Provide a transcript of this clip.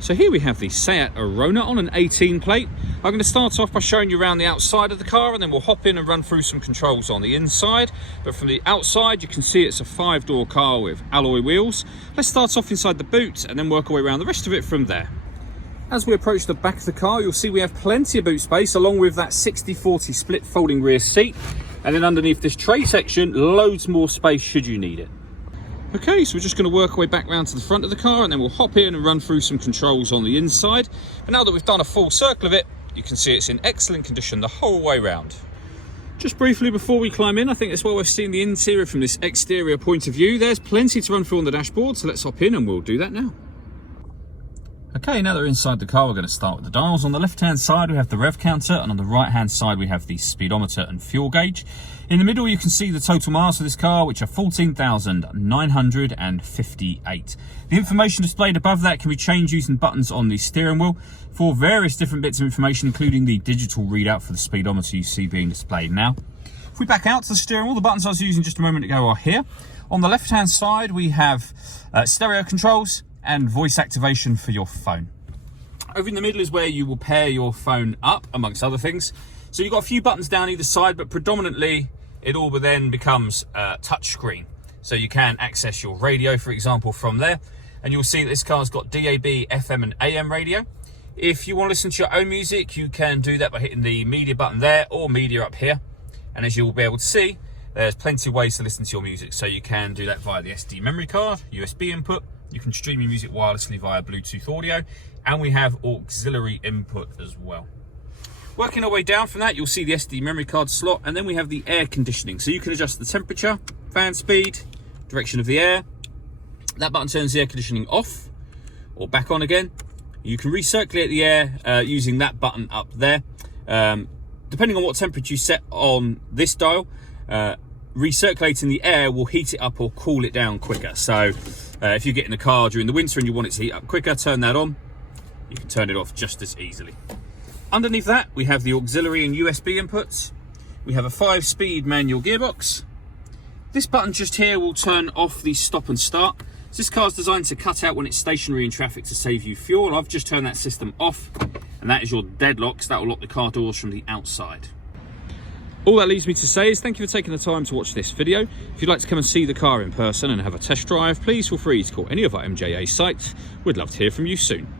So here we have the Seat Arona on an 18 plate. I'm going to start off by showing you around the outside of the car, and then we'll hop in and run through some controls on the inside. But from the outside, you can see it's a 5-door car with alloy wheels. Let's start off inside the boot and then work our way around the rest of it from there. As we approach the back of the car, you'll see we have plenty of boot space, along with that 60/40 split folding rear seat. And then underneath this tray section, loads more space should you need it. Okay, so we're just going to work our way back round to the front of the car, and then we'll hop in and run through some controls on the inside. But now that we've done a full circle of it, you can see it's in excellent condition the whole way round. Just briefly before we climb in, I think it's well worth seeing the interior from this exterior point of view. There's plenty to run through on the dashboard, so let's hop in and we'll do that now. Okay, now that we're inside the car, we're going to start with the dials. On the left-hand side, we have the rev counter, and on the right-hand side, we have the speedometer and fuel gauge. In the middle, you can see the total miles for this car, which are 14,958. The information displayed above that can be changed using buttons on the steering wheel for various different bits of information, including the digital readout for the speedometer you see being displayed now. If we back out to the steering wheel, the buttons I was using just a moment ago are here. On the left-hand side, we have stereo controls and voice activation for your phone. Over in the middle is where you will pair your phone up, amongst other things. So you've got a few buttons down either side, but predominantly it all then becomes touch screen. So you can access your radio, for example, from there. And you'll see that this car's got DAB, FM and AM radio. If you want to listen to your own music, you can do that by hitting the media button there, or media up here. And as you'll be able to see, there's plenty of ways to listen to your music. So you can do that via the SD memory card, USB input. You can stream your music wirelessly via Bluetooth audio, and we have auxiliary input as well. Working our way down from that, you'll see the SD memory card slot, and then we have the air conditioning. So you can adjust the temperature, fan speed, direction of the air. That button turns the air conditioning off or back on again. You can recirculate the air using that button up there. Depending on what temperature you set on this dial, recirculating the air will heat it up or cool it down quicker. So if you get in the car during the winter and you want it to heat up quicker, turn that on. You can turn it off just as easily. Underneath that, we have the auxiliary and USB inputs. We have a 5-speed manual gearbox. This button just here will turn off the stop and start. So this car's designed to cut out when it's stationary in traffic to save you fuel. I've just turned that system off, and that is your deadlock, so that will lock the car doors from the outside. All that leaves me to say is thank you for taking the time to watch this video. If you'd like to come and see the car in person and have a test drive, please feel free to call any of our MJA sites. We'd love to hear from you soon.